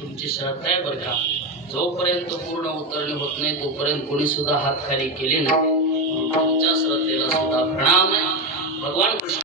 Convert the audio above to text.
तुमची श्रद्धा आहे बरं का. जोपर्यंत पूर्ण उतरणे होत नाही तोपर्यंत कोणी सुद्धा हात खाली केले नाही. तुमच्या श्रद्धेला सुद्धा प्रणाम आहे. भगवान कृष्ण